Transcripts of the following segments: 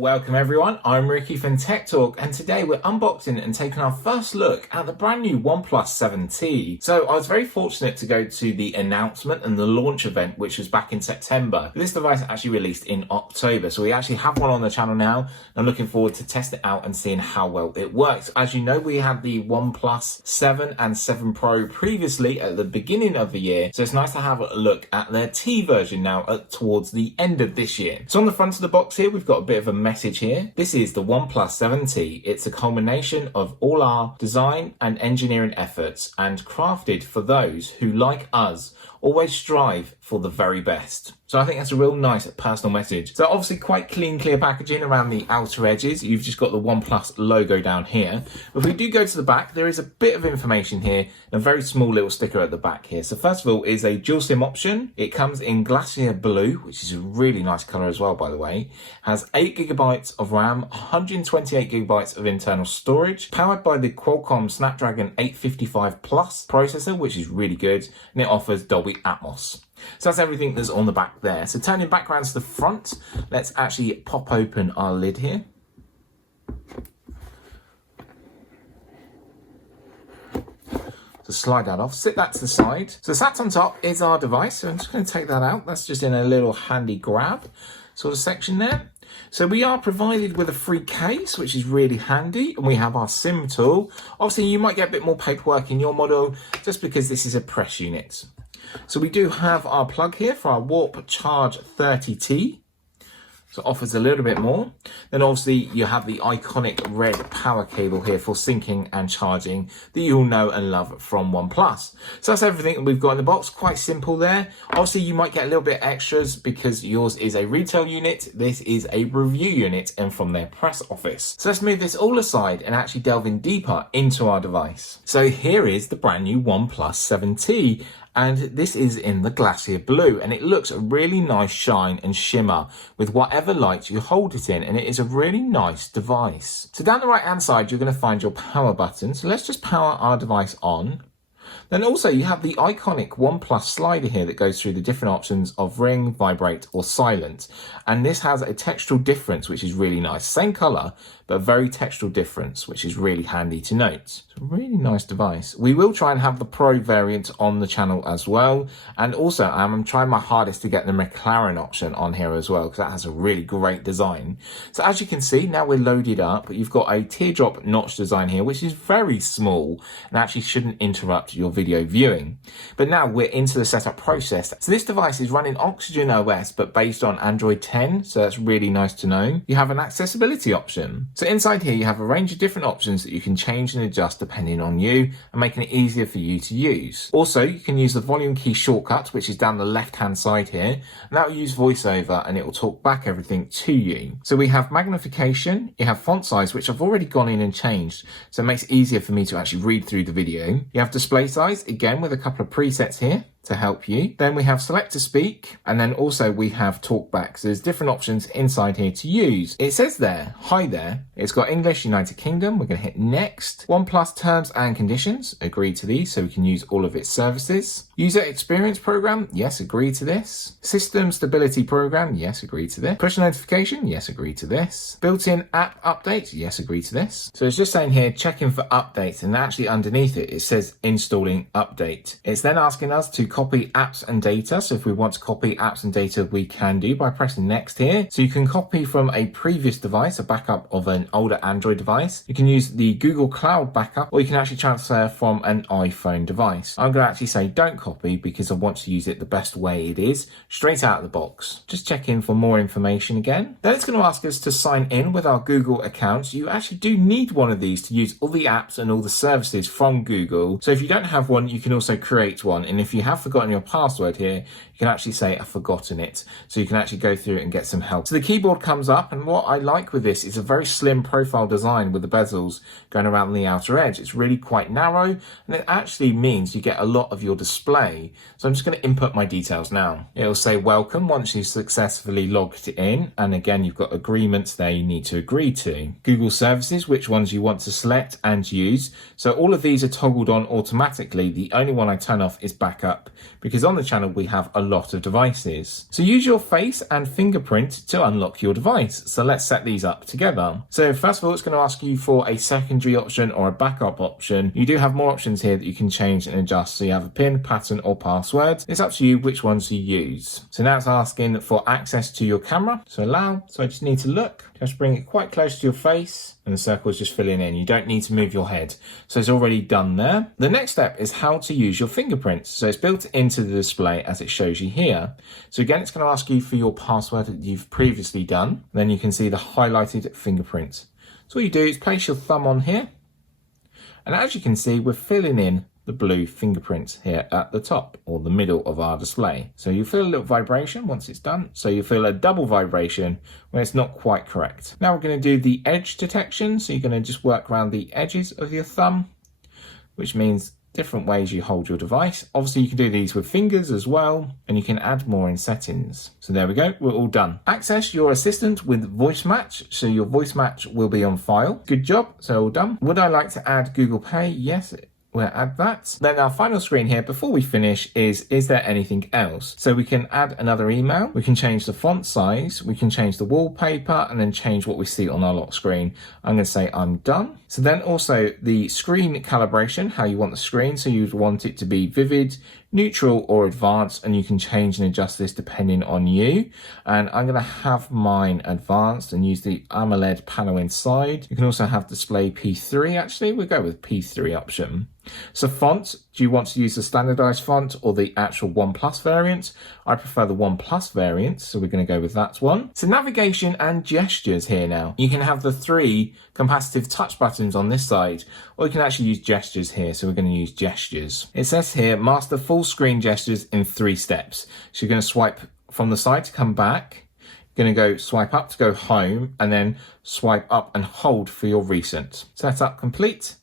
Welcome everyone, I'm Ricky from Tech Talk, and today we're unboxing and taking our first look at the brand new OnePlus 7T. So I was very fortunate to go to the announcement and the launch event, which was back in September. This device actually released in October, so we actually have one on the channel now. I'm looking forward to test it out and seeing how well it works. As you know, we had the OnePlus 7 and 7 Pro previously at the beginning of the year, so it's nice to have a look at their T version now towards the end of this year. So on the front of the box here, we've got a bit of a message here. This is the OnePlus 7T. It's a culmination of all our design and engineering efforts and crafted for those who, like us, always strive for the very best. So I think that's a real nice personal message. So obviously quite clean, clear packaging around the outer edges. You've just got the OnePlus logo down here. But if we do go to the back, there is a bit of information here and a very small little sticker at the back here. So first of all is a dual SIM option. It comes in glacier blue, which is a really nice color as well, by the way. Has 8 gigabytes of RAM, 128 gigabytes of internal storage, powered by the Qualcomm Snapdragon 855 Plus processor, which is really good, and it offers Dolby Atmos. So that's everything that's on the back there. So turning back around to the front, let's actually pop open our lid here. So slide that off, sit that to the side. So sat on top is our device. So I'm just going to take that out. That's just in a little handy grab sort of section there. So we are provided with a free case, which is really handy, and we have our SIM tool. Obviously, you might get a bit more paperwork in your model just because this is a press unit. So we do have our plug here for our Warp Charge 30T. So it offers a little bit more. Then obviously you have the iconic red power cable here for syncing and charging that you all know and love from OnePlus. So that's everything that we've got in the box. Quite simple there. Obviously you might get a little bit extras because yours is a retail unit. This is a review unit and from their press office. So let's move this all aside and actually delve in deeper into our device. So here is the brand new OnePlus 7T. And this is in the glacier blue, and it looks a really nice shine and shimmer with whatever light you hold it in, and it is a really nice device. So down the right hand side you're going to find your power button, so let's just power our device on. Then also you have the iconic OnePlus slider here that goes through the different options of ring, vibrate or silent. And this has a textural difference, which is really nice. Same color, but a very textural difference, which is really handy to note. It's a really nice device. We will try and have the Pro variant on the channel as well. And also I'm trying my hardest to get the McLaren option on here as well, because that has a really great design. So as you can see, now we're loaded up. You've got a teardrop notch design here, which is very small and actually shouldn't interrupt your video viewing. But now we're into the setup process. So this device is running Oxygen OS, but based on Android 10. So that's really nice to know. You have an accessibility option. So inside here, you have a range of different options that you can change and adjust depending on you and making it easier for you to use. Also, you can use the volume key shortcut, which is down the left-hand side here, and that will use voiceover and it will talk back everything to you. So we have magnification, you have font size, which I've already gone in and changed, so it makes it easier for me to actually read through the video. You have display size, again with a couple of presets here to help you. Then we have select to speak, and then also we have talkback. So there's different options inside here to use. It says there, hi there. It's got English, United Kingdom. We're going to hit next. OnePlus terms and conditions, agree to these so we can use all of its services. User experience program, yes, agree to this. System stability program, yes, agree to this. Push notification, yes, agree to this. Built-in app updates, yes, agree to this. So it's just saying here, checking for updates, and actually underneath it, it says installing update. It's then asking us to copy apps and data. So if we want to copy apps and data, we can do by pressing next here. So you can copy from a previous device, a backup of an older Android device. You can use the Google Cloud backup, or you can actually transfer from an iPhone device. I'm going to actually say don't copy because I want to use it the best way it is, straight out of the box. Just check in for more information again. Then it's going to ask us to sign in with our Google accounts. You actually do need one of these to use all the apps and all the services from Google. So if you don't have one, you can also create one. And if you have forgotten your password here, you can actually say I've forgotten it, so you can actually go through and get some help. So the keyboard comes up, and what I like with this is a very slim profile design with the bezels going around the outer edge. It's really quite narrow, and it actually means you get a lot of your display. So I'm just going to input my details now. It'll say welcome once you've successfully logged in, and again you've got agreements there you need to agree to. Google services, which ones you want to select and use. So all of these are toggled on automatically. The only one I turn off is backup, because on the channel we have a lot of devices. So use your face and fingerprint to unlock your device. So let's set these up together. So first of all, it's going to ask you for a secondary option or a backup option. You do have more options here that you can change and adjust. So you have a PIN, pattern or password. It's up to you which ones you use. So now it's asking for access to your camera. So allow. So I just need to look. Just bring it quite close to your face and the circle is just filling in. You don't need to move your head. So it's already done there. The next step is how to use your fingerprints. So it's built into the display as it shows you here. So again, it's going to ask you for your password that you've previously done. Then you can see the highlighted fingerprint. So all you do is place your thumb on here. And as you can see, we're filling in the blue fingerprint here at the top or the middle of our display. So you feel a little vibration once it's done. So you feel a double vibration when it's not quite correct. Now we're going to do the edge detection. So you're going to just work around the edges of your thumb, which means different ways you hold your device. Obviously you can do these with fingers as well, and you can add more in settings. So there we go, we're all done. Access your assistant with voice match. So your voice match will be on file. Good job, so all done. Would I like to add Google Pay? Yes. We'll add that. Then our final screen here before we finish is there anything else? So we can add another email, we can change the font size, we can change the wallpaper and then change what we see on our lock screen. I'm going to say I'm done. So then also the screen calibration, how you want the screen. So you'd want it to be vivid, neutral or advanced, and you can change and adjust this depending on you. And I'm going to have mine advanced and use the AMOLED panel inside. You can also have display P3. Actually, we'll go with P3 option. So font, do you want to use the standardized font or the actual OnePlus variant? I prefer the OnePlus variant, so we're going to go with that one. So navigation and gestures here now. You can have the 3 capacitive touch buttons on this side, or you can actually use gestures here, so we're going to use gestures. It says here, master full screen gestures in 3 steps. So you're going to swipe from the side to come back, you're going to go swipe up to go home, and then swipe up and hold for your recent. Setup complete.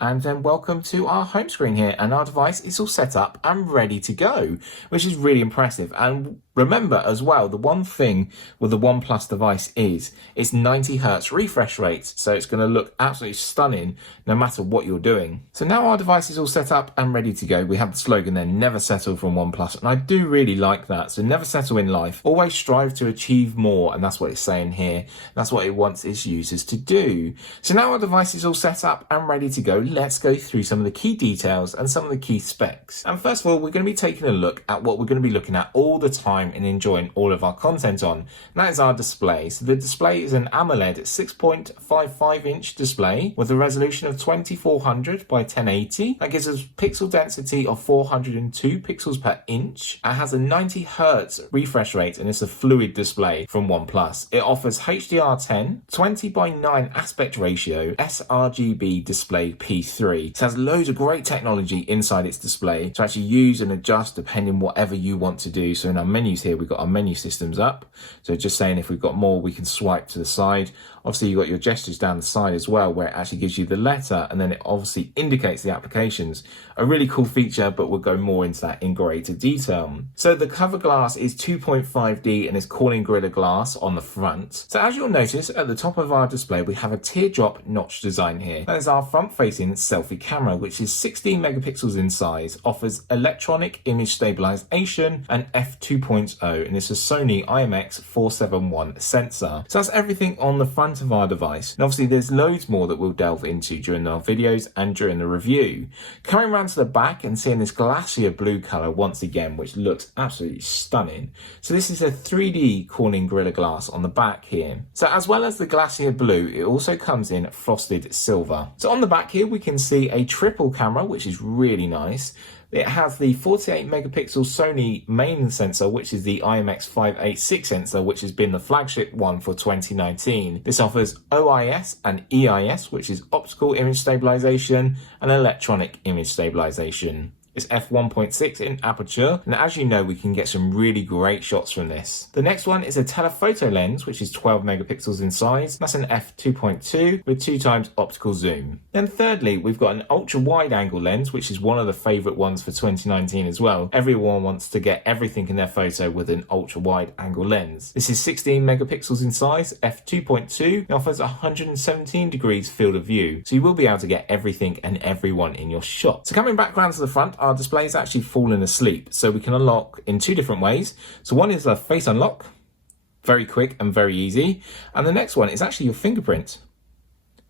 And then welcome to our home screen here, and our device is all set up and ready to go, which is really impressive. And remember as well, the one thing with the OnePlus device is it's 90 Hz refresh rate, so it's going to look absolutely stunning no matter what you're doing. So now our device is all set up and ready to go. We have the slogan there, never settle from OnePlus, and I do really like that. So never settle in life, always strive to achieve more, and that's what it's saying here. That's what it wants its users to do. So now our device is all set up and ready to go. Let's go through some of the key details and some of the key specs. And first of all, we're going to be taking a look at what we're going to be looking at all the time and enjoying all of our content on. And that is our display. So the display is an AMOLED 6.55 inch display with a resolution of 2400 by 1080. That gives us pixel density of 402 pixels per inch. It has a 90 Hz refresh rate and it's a fluid display from OnePlus. It offers HDR10, 20 by 9 aspect ratio, sRGB display P3. It has loads of great technology inside its display to actually use and adjust depending whatever you want to do. So in our menus here, we've got our menu systems up. So just saying if we've got more, we can swipe to the side. Obviously, you've got your gestures down the side as well, where it actually gives you the letter and then it obviously indicates the applications. A really cool feature, but we'll go more into that in greater detail. So the cover glass is 2.5D and it's Corning Gorilla Glass on the front. So as you'll notice, at the top of our display, we have a teardrop notch design here. That is our front-facing selfie camera, which is 16 megapixels in size, offers electronic image stabilization and f2.0, and it's a Sony IMX471 sensor. So that's everything on the front of our device. And obviously there's loads more that we'll delve into during our videos and during the review. Coming around to the back and seeing this glacier blue color once again, which looks absolutely stunning. So this is a 3D Corning Gorilla Glass on the back here. So as well as the glacier blue, it also comes in frosted silver. So on the back here, we can see a triple camera, which is really nice. It has the 48 megapixel Sony main sensor, which is the IMX586 sensor, which has been the flagship one for 2019. This offers OIS and EIS, which is optical image stabilization and electronic image stabilization. It's f1.6 in aperture, and as you know, we can get some really great shots from this. The next one is a telephoto lens, which is 12 megapixels in size. That's an f2.2 with 2x optical zoom. Then thirdly, we've got an ultra wide angle lens, which is one of the favorite ones for 2019 as well. Everyone wants to get everything in their photo with an ultra wide angle lens. This is 16 megapixels in size, f2.2, and offers 117 degrees field of view. So you will be able to get everything and everyone in your shot. So coming back round to the front, our display is actually fallen asleep. So we can unlock in two different ways. So one is a face unlock, very quick and very easy. And the next one is actually your fingerprint.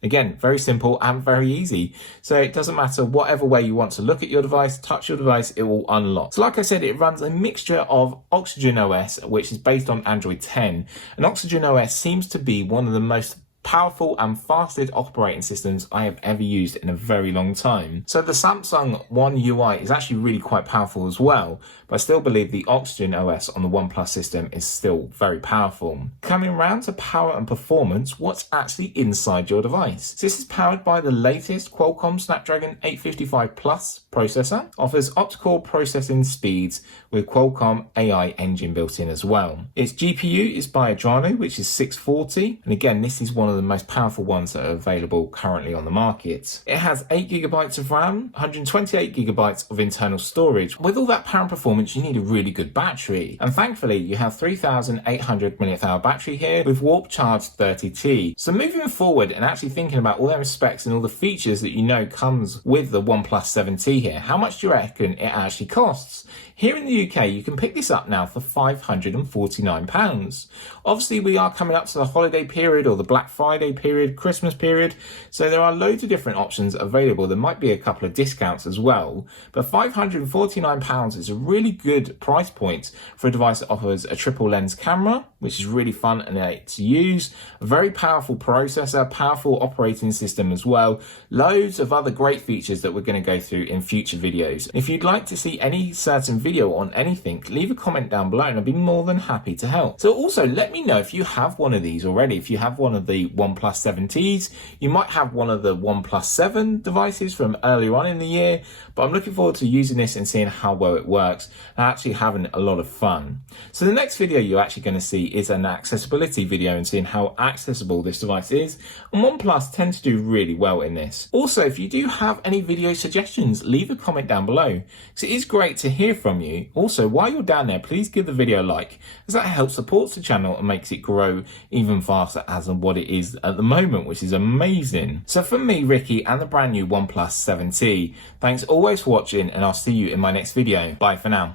Again, very simple and very easy. So it doesn't matter whatever way you want to look at your device, touch your device, it will unlock. So like I said, it runs a mixture of Oxygen OS, which is based on Android 10. And Oxygen OS seems to be one of the most powerful and fastest operating systems I have ever used in a very long time. So the Samsung One UI is actually really quite powerful as well, but I still believe the Oxygen OS on the OnePlus system is still very powerful. Coming around to power and performance, what's actually inside your device? So this is powered by the latest Qualcomm Snapdragon 855 Plus processor, offers optical processing speeds with Qualcomm AI engine built in as well. Its GPU is by Adreno, which is 640, and again, this is one of the most powerful ones that are available currently on the market. It has 8GB of RAM, 128GB of internal storage. With all that power and performance, you need a really good battery. And thankfully, you have 3,800 mAh battery here with Warp Charge 30T. So moving forward and actually thinking about all their specs and all the features that you know comes with the OnePlus 7T here, how much do you reckon it actually costs? Here in the UK, you can pick this up now for £549. Obviously, we are coming up to the holiday period or the Black Friday period, Christmas period, so there are loads of different options available. There might be a couple of discounts as well, but £549 is a really good price point for a device that offers a triple lens camera, which is really fun and to use, a very powerful processor, powerful operating system as well, loads of other great features that we're going to go through in future videos. If you'd like to see any certain video on anything, leave a comment down below and I'd be more than happy to help. So also let me know if you have one of these already. If you have one of the OnePlus 7Ts, you might have one of the OnePlus 7 devices from earlier on in the year, but I'm looking forward to using this and seeing how well it works and actually having a lot of fun. So the next video you're actually going to see is an accessibility video and seeing how accessible this device is, and OnePlus tend to do really well in this. Also, if you do have any video suggestions, leave a comment down below, because it is great to hear from you. Also, while you're down there, please give the video a like, as that helps support the channel and makes it grow even faster as of what it is at the moment, which is amazing. So from me, Ricky, and the brand new OnePlus 7T, thanks always for watching, and I'll see you in my next video. Bye for now.